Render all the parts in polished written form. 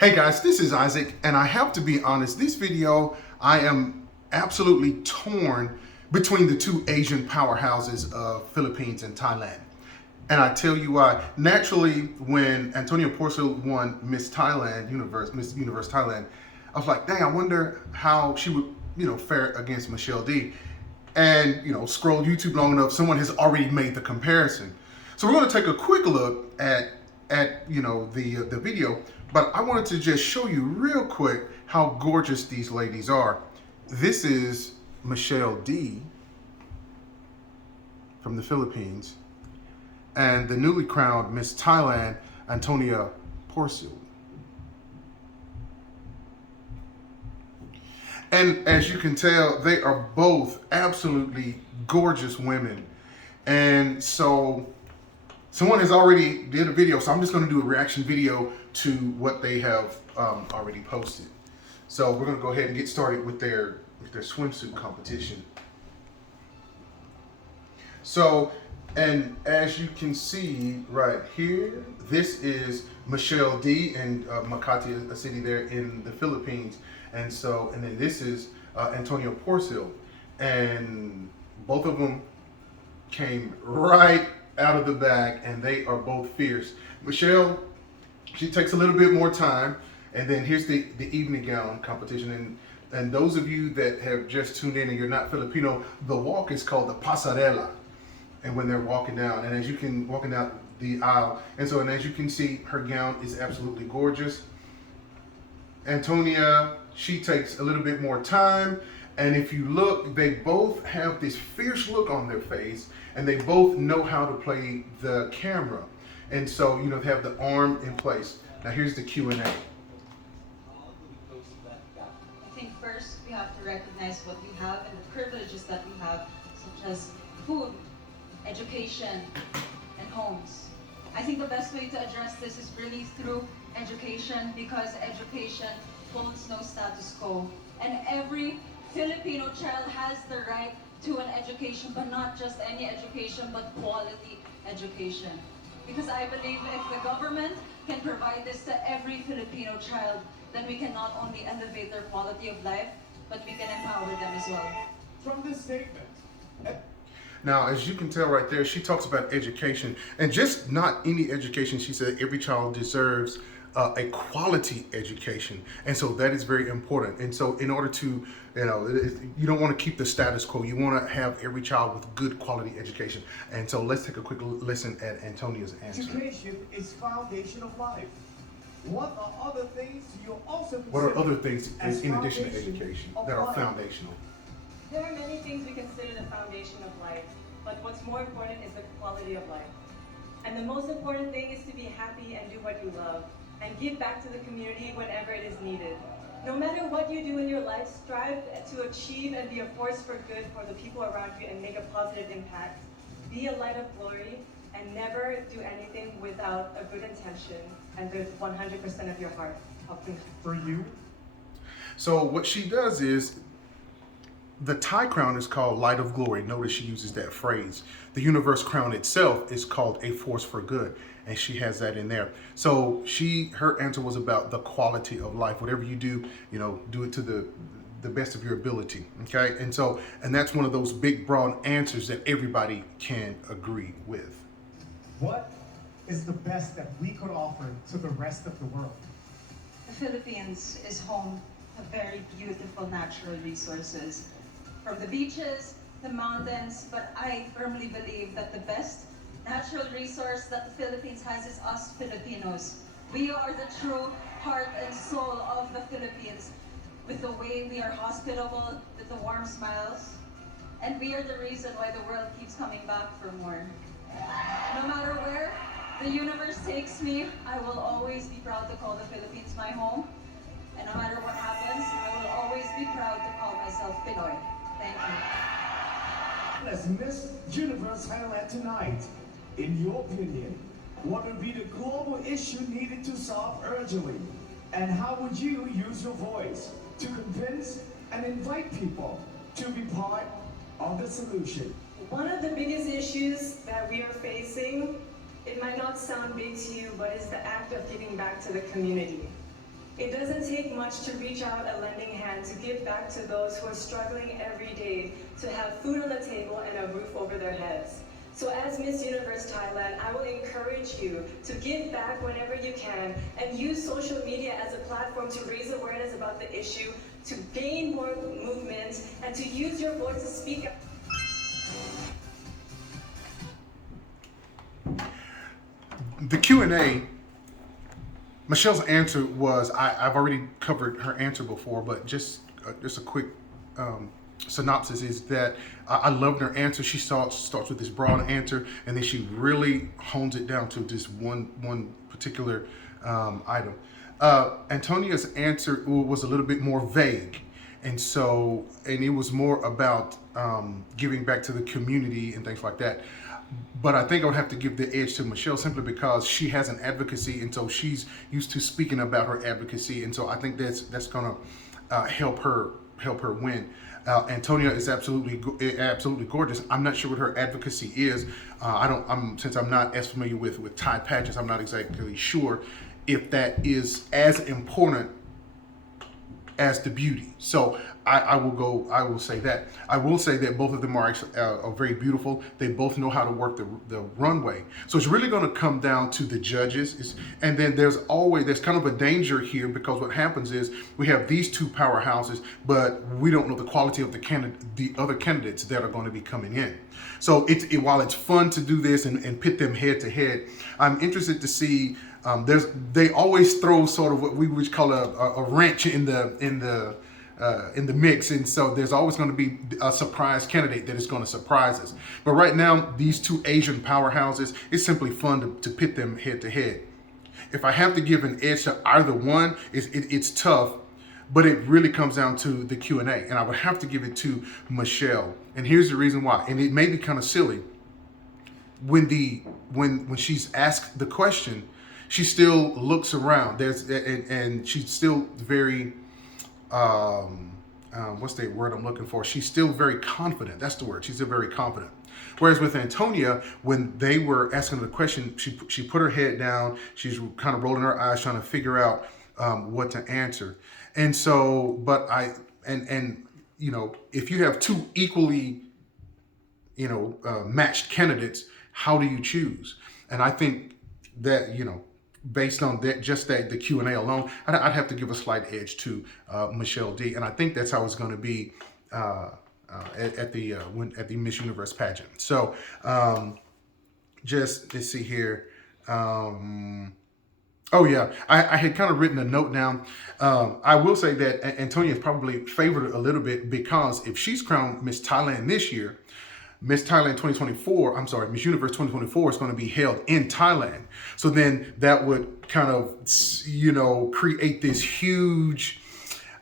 Hey guys, this is Isaac, and I have to be honest, this video, I am absolutely torn between the two Asian powerhouses of Philippines and Thailand. And I tell you why. Naturally, when Antonia Porcel won Miss Universe Thailand, I was like, dang, I wonder how she would, fare against Michelle D. And, scroll YouTube long enough, someone has already made the comparison. So we're going to take a quick look at the video, but I wanted to just show you real quick how gorgeous these ladies are. This is Michelle D from the Philippines and the newly crowned Miss Thailand, Antonia Porcel. And as you can tell, they are both absolutely gorgeous women. And so someone has already did a video, so I'm just going to do a reaction video to what they have already posted. So we're going to go ahead and get started with their swimsuit competition. So, and as you can see right here, this is Michelle D in Makati, a city there in the Philippines. And so, and then this is Antonia Porcel. And both of them came right out of the bag, and they are both fierce. Michelle, she takes a little bit more time, and then here's the evening gown competition. And those of you that have just tuned in and you're not Filipino, the walk is called the pasarela. And when they're walking down, and as you can walking down the aisle, and as you can see, her gown is absolutely gorgeous. Antonia, she takes a little bit more time, and if you look, they both have this fierce look on their face, and they both know how to play the camera. And so, they have the arm in place. Now here's the Q&A. I think first we have to recognize what we have and the privileges that we have, such as food, education, and homes. I think the best way to address this is really through education, because education holds no status quo. And every Filipino child has the right to an education, but not just any education, but quality education. Because I believe if the government can provide this to every Filipino child, then we can not only elevate their quality of life, but we can empower them as well. From this statement. Now, as you can tell right there, she talks about education, and just not any education. She said every child deserves a quality education, and so that is very important. And so in order to, you don't want to keep the status quo. You want to have every child with good quality education. And so let's take a quick listen at Antonia's answer. Education is foundation of life. What are other things you also consider? What are other things as in addition to foundation education of that are life? foundational? There are many things we consider the foundation of life, but what's more important is the quality of life. And the most important thing is to be happy and do what you love, and give back to the community whenever it is needed. No matter what you do in your life, strive to achieve and be a force for good for the people around you and make a positive impact. Be a light of glory, and never do anything without a good intention and with 100% of your heart. For you? So what she does is, the Thai crown is called Light of Glory. Notice she uses that phrase. The universe crown itself is called a force for good, and she has that in there. So her answer was about the quality of life. Whatever you do, do it to the best of your ability. Okay, and that's one of those big, broad answers that everybody can agree with. What is the best that we could offer to the rest of the world? The Philippines is home to very beautiful natural resources, from the beaches, the mountains, but I firmly believe that the best natural resource that the Philippines has is us Filipinos. We are the true heart and soul of the Philippines, with the way we are hospitable, with the warm smiles, and we are the reason why the world keeps coming back for more. No matter where the universe takes me, I will always be proud to call the Philippines my home. And no matter what happens, I will always be proud to call myself Pinoy. Thank you. As Miss Universe Thailand tonight, in your opinion, what would be the global issue needed to solve urgently? And how would you use your voice to convince and invite people to be part of the solution? One of the biggest issues that we are facing, it might not sound big to you, but it's the act of giving back to the community. It doesn't take much to reach out a lending hand to give back to those who are struggling every day to have food on the table and a roof over their heads. So as Miss Universe Thailand, I will encourage you to give back whenever you can and use social media as a platform to raise awareness about the issue, to gain more movement, and to use your voice to speak up. The Q&A, Michelle's answer was, I've already covered her answer before, but just a quick synopsis is that I loved her answer. She starts with this broad answer, and then she really hones it down to this one particular item. Antonia's answer was a little bit more vague, and it was more about giving back to the community and things like that. But I think I would have to give the edge to Michelle simply because she has an advocacy, and so she's used to speaking about her advocacy, and so I think that's gonna help her win. Antonia is absolutely gorgeous. I'm not sure what her advocacy is. Since I'm not as familiar with Thai pageants, I'm not exactly sure if that is as important as the beauty. So I will say that. I will say that both of them are very beautiful. They both know how to work the runway. So it's really going to come down to the judges. And then there's kind of a danger here, because what happens is we have these two powerhouses, but we don't know the quality of the other candidates that are going to be coming in. So while it's fun to do this and pit them head to head, I'm interested to see. They always throw sort of what we would call a wrench in the mix, and so there's always going to be a surprise candidate that is going to surprise us. But right now, these two Asian powerhouses, it's simply fun to pit them head to head. If I have to give an edge to either one, it's tough, but it really comes down to the Q&A, and I would have to give it to Michelle. And here's the reason why, and it may be kind of silly. When she's asked the question, she still looks around. And she's still very, what's the word I'm looking for? She's still very confident. That's the word. She's still very confident. Whereas with Antonia, when they were asking her the question, she put her head down. She's kind of rolling her eyes, trying to figure out what to answer. And so, if you have two equally, matched candidates, how do you choose? And I think that, based on that, the Q&A alone, I'd have to give a slight edge to Michelle D. And I think that's how it's going to be at the Miss Universe pageant. So let's see here. Oh yeah, I had kind of written a note down. I will say that Antonia is probably favored a little bit, because if she's crowned Miss Thailand this year, Miss Thailand 2024, Miss Universe 2024 is going to be held in Thailand. So then that would kind of, create this huge,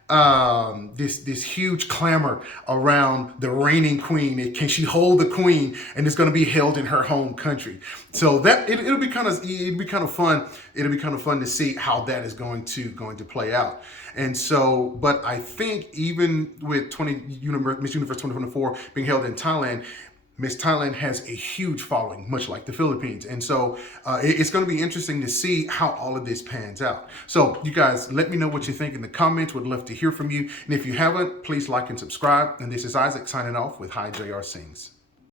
this huge clamor around the reigning queen. Can she hold the queen? And it's going to be held in her home country. So that it'll be kind of fun. It'll be kind of fun to see how that is going to play out. And so, but I think even with Miss Universe 2024 being held in Thailand, Miss Thailand has a huge following, much like the Philippines. And so it's going to be interesting to see how all of this pans out. So you guys, let me know what you think in the comments. Would love to hear from you. And if you haven't, please like and subscribe. And this is Isaac signing off with Hi JR Sings.